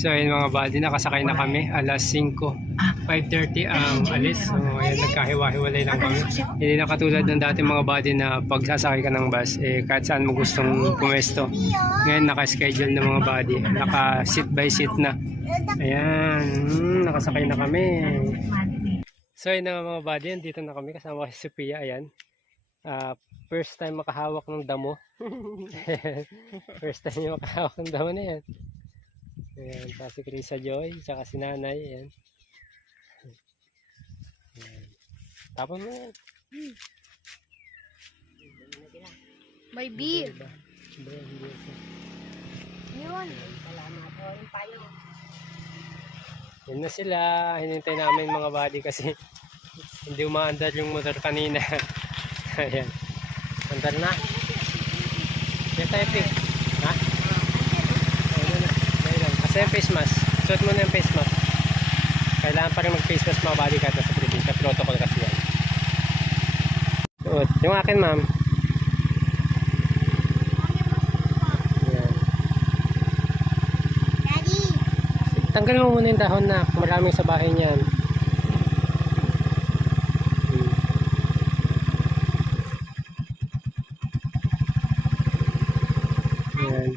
So ayun mga buddy, nakasakay na kami alas 5, 5:30 ang alis. So ayun, nagkahiwa-hiwalay lang kami. Hindi na katulad ng dati mga buddy na pag sasakay ka ng bus, kahit saan mo gustong pumesto. Ngayon naka-schedule na mga buddy, naka-seat by seat na. Ayan, nakasakay na kami. So ayun na mga buddy, dito na kami kasama si Sophia. Ayan, first time makahawak ng damo. First time makahawak ng damo na yan. Ayan, si Krisa Joy, saka si Nanay. Ayan. Ayan. Tapon mo yan. May beer. Yun. Yun na sila. Hinintay namin mga buddy kasi hindi umaandar yung motor kanina. Ayan. Andar na. Yan tayo pick. Ha? Kasi yung face mask. Suot mo na yung face mask. Kailangan pa rin mag-face mask mga body kahit sa probinsya. Protocol kasi yan. Suot. Yung akin ma'am. Yan. Daddy. Tanggalin mo muna yung dahon na. Maraming sa bahay niyan. Yan.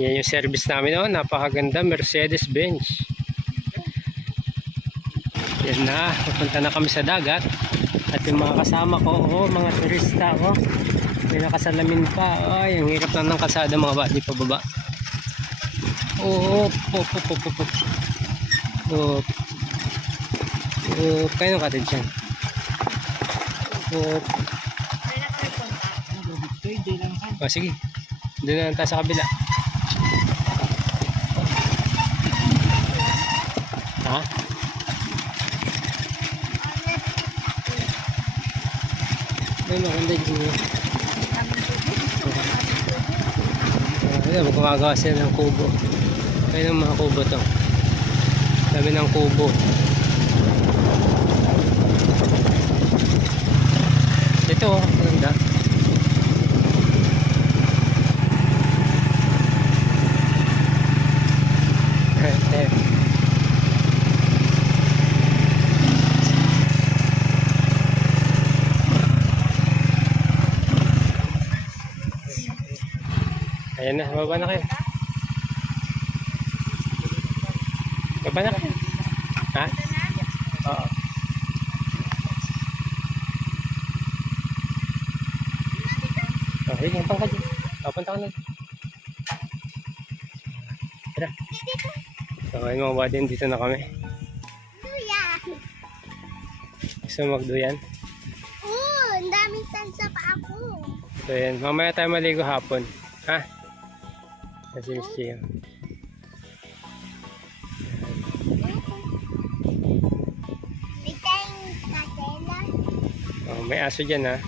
Yan yung service namin, oh, napakaganda, Mercedes-Benz. Yan na, pupunta na kami sa dagat. At yung mga kasama ko, oh, mga turista, oh, may nakasalamin pa. Ay, ang hirap lang ng kalsada mga badi pababa. Oh, kayo ng cottage yan. Oh, sige, doon na lang tayo sa kabila. Ha? Ay, maganda dyan. Ayan, gumagawa sila ng kubo. Kaya ng mga kubo to. Dami ng kubo. Ito, maganda. Ayan na, baba na kayo. Baba na kayo. Ha? Oo. Okay, punta ka dyan. Punta ka na. Tara. So, ayun mga buddy, dito na kami. Gusto magduyan? Oo, ang daming sansa pa ako. So, yan. Mamaya tayo maligo hapon. Ha? Kasi siya. May tayong kasela. Oh, may aso dyan, ha?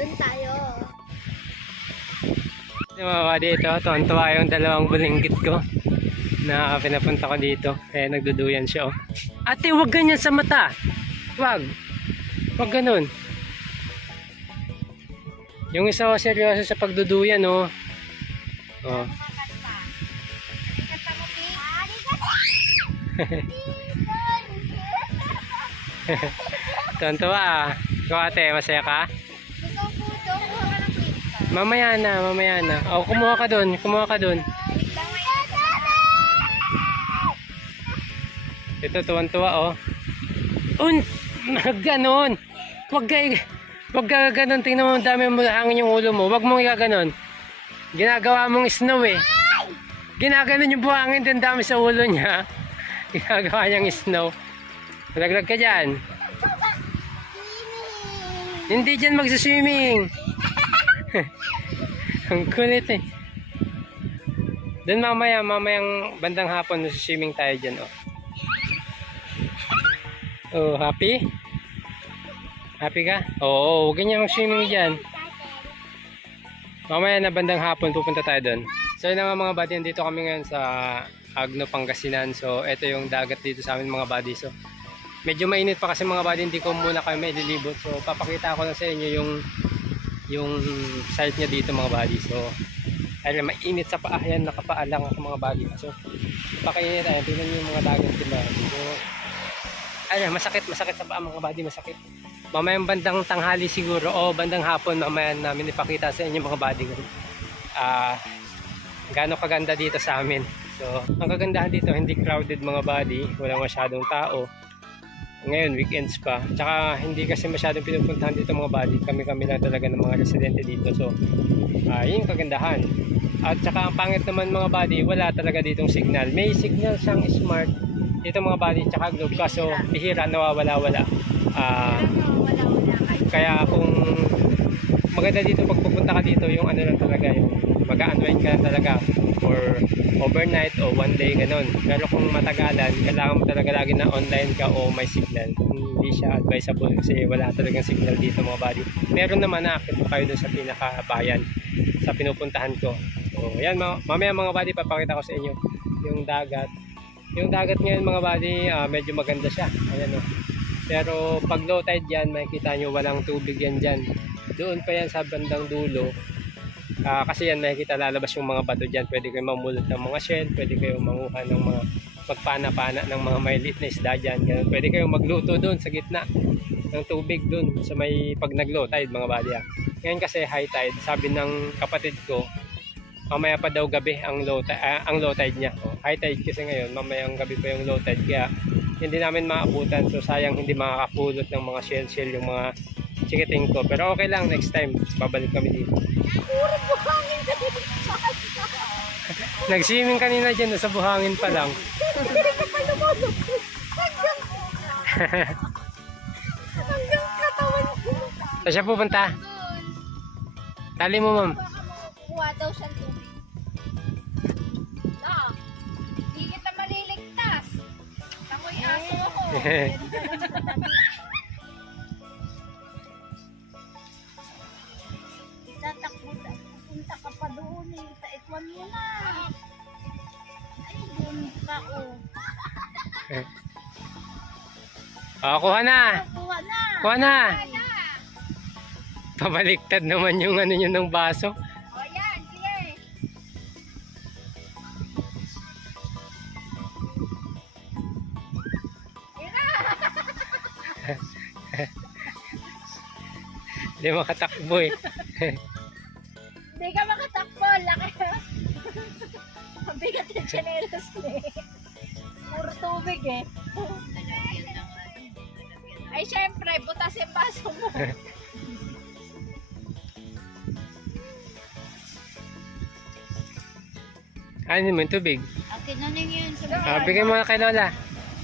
Doon tayo. Yung mga buddy, ito, tuwan-tuwa yung dalawang bulinggit ko na pinapunta ko dito. Eh, nagduduyan siya, oh. Ate, wag ganyan sa mata. Wag. Wag ganun. Yung isa ko seryoso sa pagduduyan, oh. Oh. Tuwan-tuwa, ah. Ikaw ate, masaya ka? Mamaya na, mamaya na. Oh, kumuha ka dun, kumuha ka dun. Ito, tuwan-tuwa, oh. Ganon. Wag ka ganon. Tingnan mo, dami mo hangin yung ulo mo. Wag mong igaganon. Ginagawa mong snow, eh. Ginaganon yung buhangin, din dami sa ulo niya. Ginagawa niyang snow. Malaglag ka dyan. Hindi dyan magsaswimming. Ang kulit, eh. Doon mamayang bandang hapon, magsaswimming tayo dyan, oh. Oh, happy? Happy ka? Oo, huwag ganyan mag-swimming dyan. Mamaya na bandang hapon, pupunta tayo doon. So yun nga mga buddy, dito kami ngayon sa Agno, Pangasinan. So ito yung dagat dito sa amin mga buddy. So medyo mainit pa kasi mga buddy, hindi ko muna kami ililibot. So papakita ko lang sa inyo yung site niya dito mga buddy. So Ay, mainit sa paa. Yan, nakapaalang ako mga body. So, pakainit tayo. Tingnan nyo yung mga dagat diba. So, ay, masakit sa paa mga body. Masakit. Mamayang bandang tanghali siguro o bandang hapon mamaya namin ipakita sa inyo mga body. Gaano kaganda dito sa amin. So, ang kagandahan dito, hindi crowded mga body. Walang masyadong tao. Ngayon, weekends pa. Tsaka hindi kasi masyadong pinupuntahan dito mga body. Kami-kami lang talaga ng mga residente dito. So, yun yung kagandahan. At tsaka ang pangit naman mga body, wala talaga ditong signal. May signal siyang smart dito mga body, tsaka globe. Kaso, bihira, nawawala-wala. Kaya kung maganda dito pag pupunta ka dito, yung ano lang talaga, yung mag-unwind ka lang talaga or overnight o one day ganun. Pero kung matagalan, kailangan mo talaga lagi na online ka o may signal. Hindi siya advisable kasi wala talagang signal dito mga body. Meron naman na akit mo kayo dun sa pinakabayan sa pinupuntahan ko. So yan, mamaya mga body papakita ko sa inyo yung dagat. Yung dagat ngayon mga body, medyo maganda siya. Ayan o. Pero pag low tide yan, makikita nyo walang tubig yan dyan. Doon pa yan sa bandang dulo. Kasi yan makikita lalabas yung mga bato dyan. Pwede kayo mamulot ng mga shell, pwede kayo manguha ng mga magpana-pana ng mga maliit na isda dyan. Ganun. Pwede kayo magluto doon sa gitna ng tubig doon sa may pag nag-low tide mga body. Ngayon kasi high tide, sabi ng kapatid ko, mamaya pa daw gabi ang low tide niya. High tide kasi ngayon, mamaya ang gabi pa yung low tide. Kaya hindi namin maabutan. So sayang hindi makakapulot ng mga shell yung mga chikiting ko. Pero okay lang, next time babalik kami dito. Nag-swimming kanina dyan sa buhangin pa lang. Saan siya pupunta? Tali mo ma'am. Kuha daw siyang tubig. Hindi kita maliligtas. Ako'y aso ako. Tatakbo, pupunta ka pa doon eh. Taikwan mo na. Ay, doon ka o. Kuha na. Kuha na. Kuha na. Pabaliktad naman yung ano nyo ng baso. O yan, sige. Hindi makatakbo eh. Hindi ka makatakbo. Laki. Mabigat yung chanelas eh. Puro tubig eh. Ay syempre, butas yung baso mo. Ano mo yung tubig? Akin na ning yun. Sa Bigyan mo kay Lola.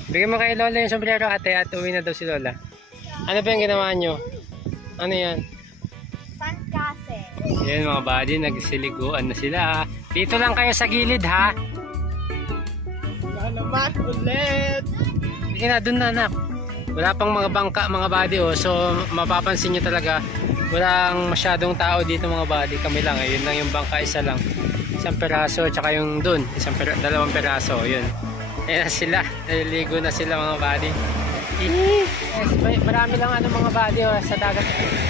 Bigyan mo kay Lola yung sombrero ate at uwi na daw si Lola. Ano ba yung ginawa nyo? Ano yan? Sandcastle. Yan mga buddy, nagsiliguan na sila. Dito lang kayo sa gilid ha. Naman ulit. Sige na, dun na anak. Wala pang mga bangka mga buddy oh. So mapapansin nyo talaga walang masyadong tao dito mga buddy. Kami lang eh. Yun lang yung bangka, isa lang. Isang peraso tsaka yung dun. Dalawang peraso. Yun. Ayan sila. Naliligo na sila mga buddy. Marami lang ano mga buddy oh, sa dagat.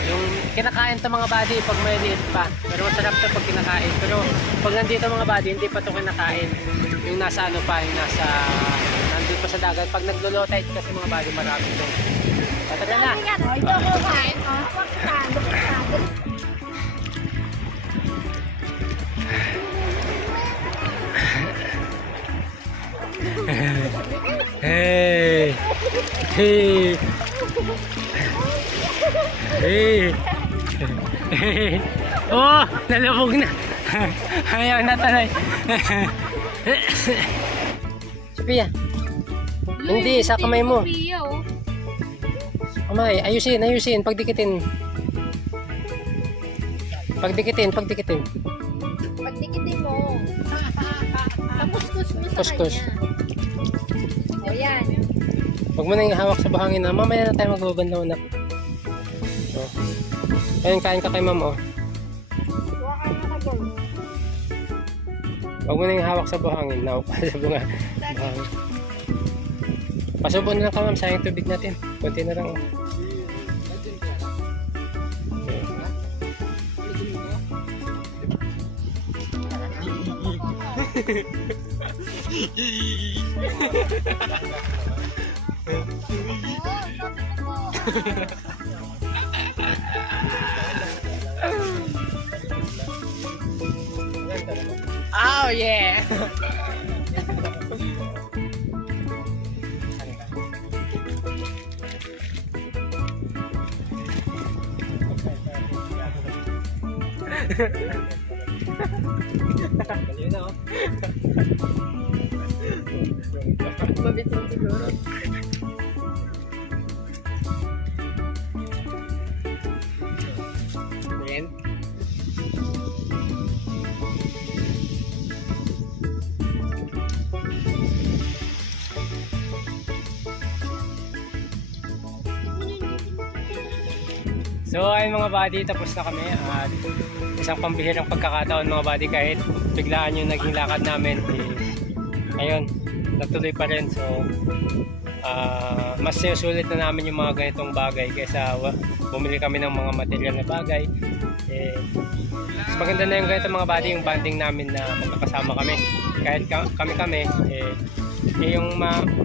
Yung kinakain to mga buddy pag may liit pa. Pero masarap to pag kinakain. Pero pag nandito mga buddy, hindi pa to kinakain. Yung nasa ano pa, yung nasa nandun pa sa dagat. Pag naglo-low tide kasi mga buddy, marami to. Tara na. Ito ko kain. Hey! Hey! Hey! Hey! Oh! Nalabog na! Ayaw na talay! Sophia! Hindi, sa kamay mo. Kamay, ayusin, pagdikitin. Pagdikitin. Pagdikitin mo. Kamuskus mo sa Kuskus. kanya. O yan. Huwag mo na yung hawak sa buhangin na. Mamaya na tayo magbabandaw na. Oh. Ayun, kain ka kay ma'am oh. Huwag ka na ka doon. Huwag mo na yung hawak sa buhangin. Nawak pa sa buhangin. Pasubo na lang ka ma'am. Sayang tubig natin. Kunti na lang oh. Oh yeah. Mabitin siguro. Yan. So ayun mga buddy, tapos na kami at isang pambihirang pagkakataon mga buddy, kahit biglaan yung naging lakad namin ayun, natuloy pa rin. So mas sinusulit na namin yung mga ganitong bagay kaysa bumili kami ng mga material na bagay. Mas maganda na yung ganito mga buddy, yung banding namin na magkakasama kami kahit kami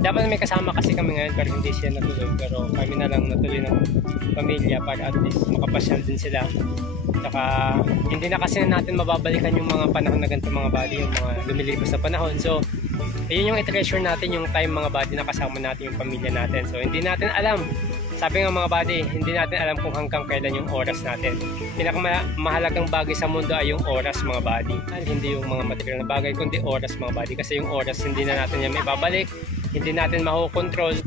dapat may kasama kasi kami ngayon pero hindi siya natuloy, pero kami na lang natuloy ng pamilya para at least makapasyal din sila. Saka hindi na kasi natin mababalikan yung mga panahon na ganito mga buddy, yung mga lumilipas na panahon. So ayun yung i-treasure natin yung time mga buddy na kasama natin yung pamilya natin. So hindi natin alam, sabi nga mga buddy, hindi natin alam kung hanggang kailan yung oras natin. Pinakamahalagang bagay sa mundo ay yung oras mga buddy. Hindi yung mga material na bagay, kundi oras mga buddy. Kasi yung oras hindi na natin yan may babalik, hindi natin makukontrol,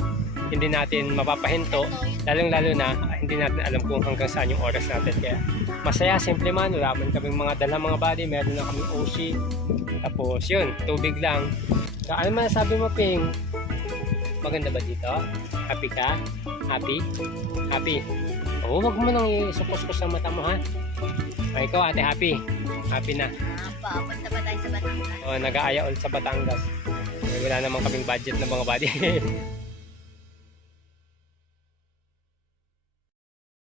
hindi natin mapapahinto, lalong-lalo na hindi natin alam kung hanggang saan yung oras natin. Kaya masaya, simple man, wala man kaming mga dala mga buddy, meron na kaming Oshi, tapos yun, tubig lang. So, ano man sabi mo, Ping? Maganda ba dito? Happy ka? Happy? Happy? Oo, wag mo nang isupos-pos sa mata mo ha. Ay, ikaw ate, happy? Happy na. Papunta ba tayo sa Batangas? O, nag-aaya ulit sa Batangas. Wala namang kaming budget na mga buddy.